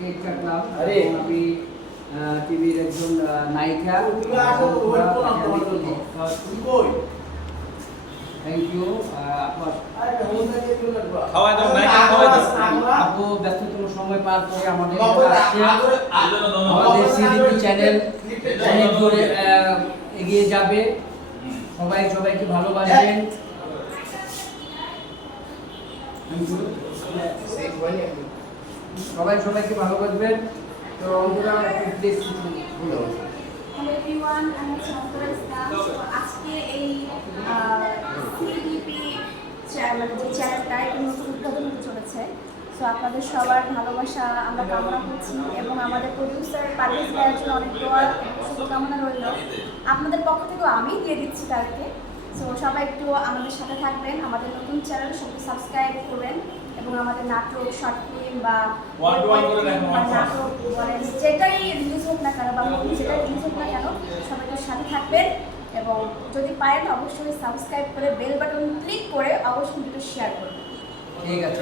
Cake কাটলাম। আমি টিভির একজন নায়িকা। থ্যাংক ইউ আপু, ব্যস্ততম সময় পার করে আমাদের আমাদের সিডিপি চ্যানেল অনেক দূরে এগিয়ে যাবে। সবাই সবাইকে ভালোবাসবেন। সবাই সবাইকে ভালোবাসবেন। তো অন্তরা প্লিজ হ্যালো এভরিওয়ান, আমি অন্তরা ইসলাম। আজকে এই সিডিপি চ্যানেল যে চ্যানেলটা এটা নতুন উদ্বোধন হতে চলেছে। সো আপনাদের সবার ভালোবাসা আমরা কামনা করছি এবং আমাদের প্রডিউসার পারভেজ ভাইয়ের জন্য অনেক দোয়া শুভকামনা রইল। আপনাদের পক্ষ থেকেও আমি দিয়ে দিচ্ছি তাদেরকে। সো সবাই একটু আমাদের সাথে থাকবেন, আমাদের নতুন চ্যানেল সবাই সাবস্ক্রাইব করবেন এবং আমাদের নাটক, শর্ট ফিল্ম বা নাটক বলেন যেটাই রিলিজ হোক না কেন বা মুভি যেটাই রিলিজ হোক না কেন সবাই সাথে থাকবেন এবং যদি পারেন অবশ্যই সাবস্ক্রাইব করে বেল বাটন ক্লিক করে অবশ্যই ভিডিও শেয়ার করবেন। ঠিক আছে।